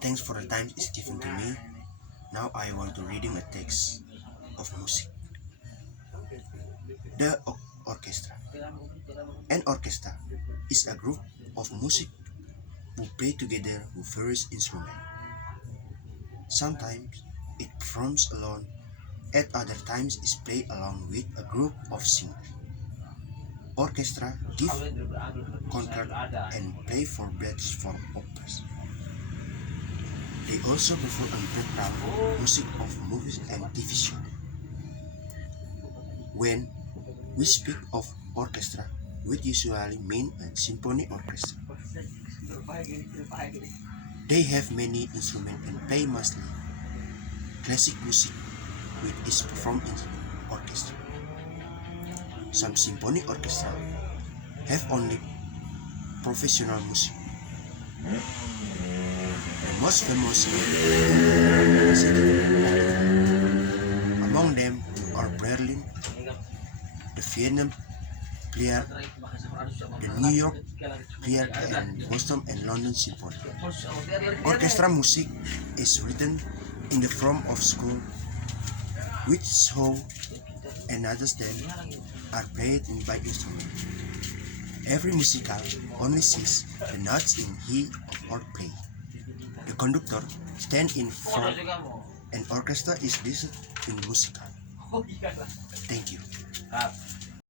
Thanks for the time it's given to me. Now I want to reading a text of music. The orchestra. An orchestra is a group of music who play together with various instruments. Sometimes it performs alone, at other times it plays along with a group of singers. Orchestra give concert and play for ballet for operas. They also perform and background music of movies and TV shows. When we speak of orchestra, we usually mean a symphony orchestra. They have many instruments and play mostly classic music, which is performed in orchestra. Some symphony orchestra have only professional music. The most famous among them are Berlin, the Vienna Player, the New York Player, and Boston and London Symphony. Orchestra music is written in the form of score, which show and others then are played by instrument. Every musical only sees the notes in he or play. The conductor stands in front, and orchestra is listed in the musical. Thank you.